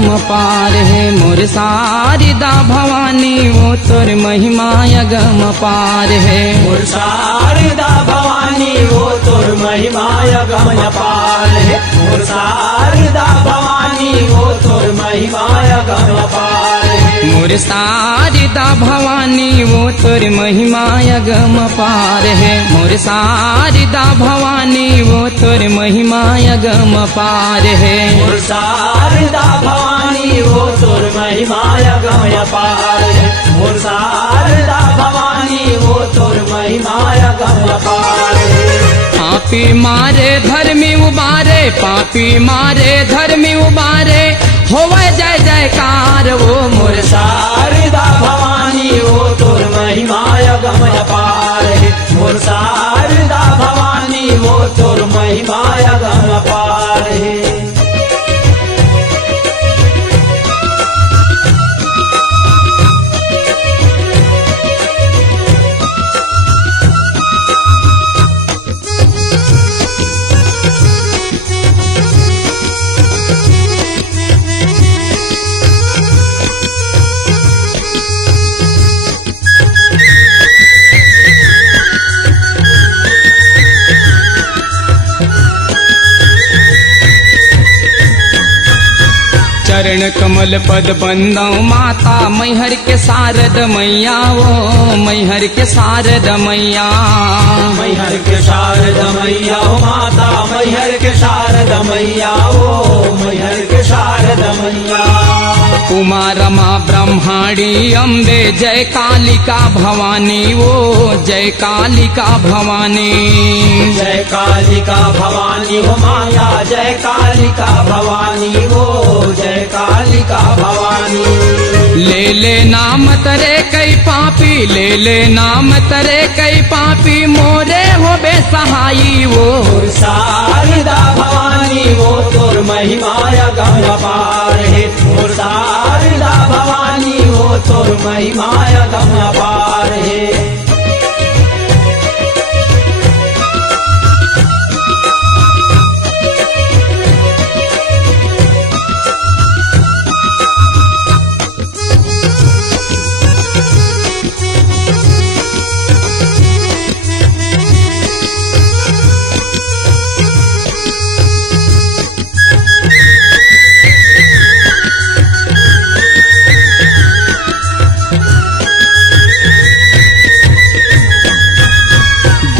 अगम पार है मोर शारदा भवानी वो तोर महिमा अगम पार है मोर शारदा भवानी वो तोर महिमा अगम पार है मोर शारदा भवानी वो तोर महिमा अगम पार है मोर शारदा भवानी वो तोर महिमा अगम पार है मोर शारदा भवानी वो तोर महिमा अगम पार है मोर शारदा भवानी वो तोर महिमा अगम पार है मोर शारदा भवानी वो तोर महिमा अगम पार है पापी मारे धर्मी उबारे पापी मारे धर्मी उबारे होवे जय जयकार वो मोर शारदा भवानी वो तोर महिमा अगम पार है मोर शारदा भवानी वो तोर महिमा अगम पार है चरण कमल पद बंदौ माता मैहर के शारद मैया वो मैहर के शारद मैया मैहर के शारद मैया हो माता मैहर के शारद मैया ओ मैहर के शारद मैया उमा रमा ब्रह्माणी अम्बे जय कालिका भवानी वो जय कालिका भवानी जय कालिका भवानी हो माया जय कालिका भवानी हो जय कालिका भवानी ले नाम तरे कई पापी ले नाम तरे कई पापी मोरे हो बेसहाई वो शारदा भवानी वो तोर महिमा अगम पार है मोर शारदा भवानी वो तोर महिमा अगम पार है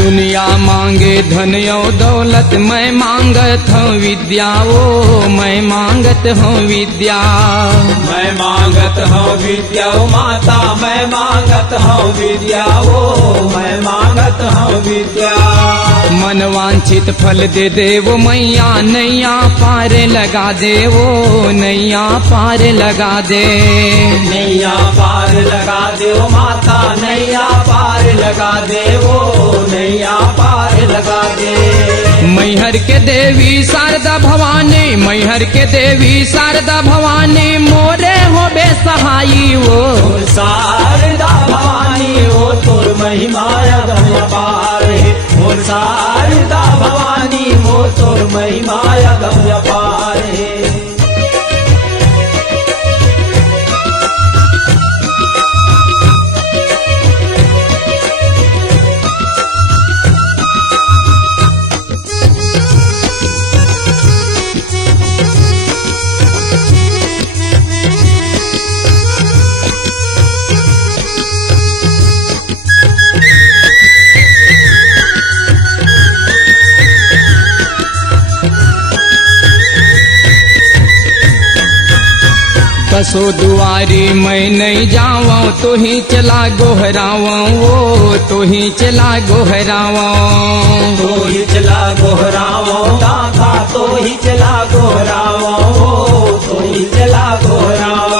दुनिया मांगे धन और दौलत मैं मांगत हूँ विद्या ओ मैं मांगत हूँ विद्या मैं मांगत हूँ विद्या ओ माता मैं मांगत हूँ विद्या ओ मैं मांगत हूँ विद्या मन वांछित फल दे दे वो मैया नैया पार लगा दे वो नैया पार लगा दे नैया पार लगा दे ओ माता नैया पार लगा दे वो नैया पार लगा दे मैहर के देवी शारदा भवानी मैहर के देवी शारदा भवानी मोरे हो बेसहाई वो शारदा भवानी वो तोर महिमा अगम पार है मोर शारदा भवानी वो तोर महिमा अगम पार है दसो दुआरी मैं नहीं जाऊँ तो ही चला गोहराऊँ वो तो ही चला गोहराऊँ तो ही चला गोहराऊँ दाता तो ही चला गोहराऊँ तो ही चला गोहराऊँ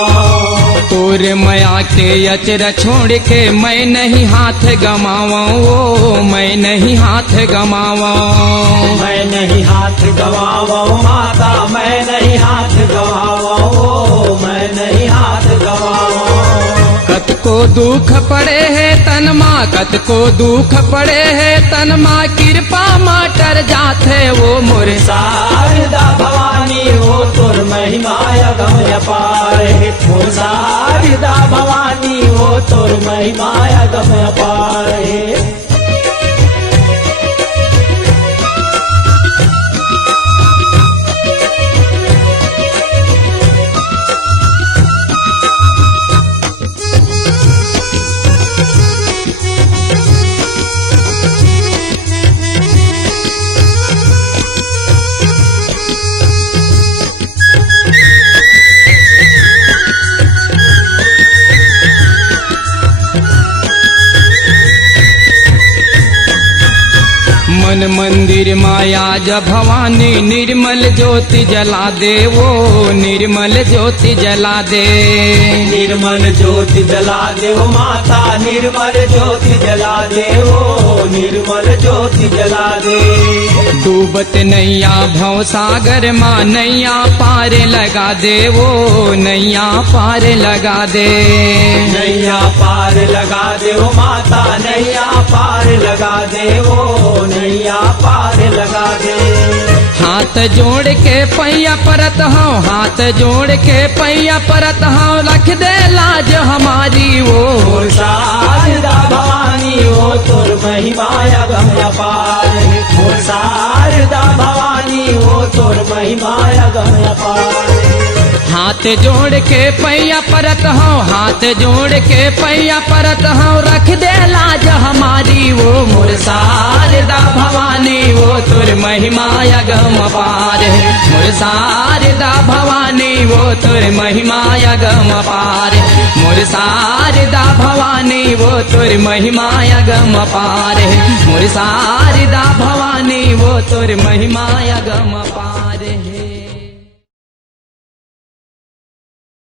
तोर मया के अचर छोड़ के मैं नहीं हाथ गमाऊँ वो मैं नहीं हाथ गमाऊँ मैं नहीं हाथ गवाऊँ माता मैं नहीं हाथ गवाऊँ मैं नहीं हाथ गवाऊँ कत को दुख पड़े है तन माँ, कत को दुख पड़े है तन माँ, कृपा माटर जाथे वो मोरे शारदा भवानी वो तोर महिमा अगम अपार है। ओ शारदा भवानी वो तोर महिमा अगम अपार है। मन मंदिर माया जब भवानी, निर्मल ज्योति जला दे वो निर्मल ज्योति जला दे। निर्मल ज्योति जला दे वो माता, निर्मल ज्योति जला दे वो निर्मल ज्योति जला दे। डूबत नैया भव सागर माँ, नैया पार लगा दे वो नैया पार लगा दे। नैया पार लगा दे वो माता, नैया पार लगा दे वो नैया पार लगा दे। हाथ जोड़ के पैया परत हूँ, हाथ जोड़ के पैया परत हूँ, रख दे लाज हमारी वो शारदा भवानी वो तोर महिमा अगम अपार है। ओ शारदा भवानी वो तोर महिमा अगम अपार है। हाथ जोड़ के पैया परत हूँ, हाथ जोड़ के पैया परत हूँ, रख दे लाज हमारी वो मोर शारदा भवानी वो तोर महिमा अगम अपार है। मोर शारदा भवानी वो तोर महिमा अगम अपार है। मोर शारदा भवानी वो तोर महिमा अगम अपार है। मोर शारदा भवानी वो तोर महिमा अगम अपार है।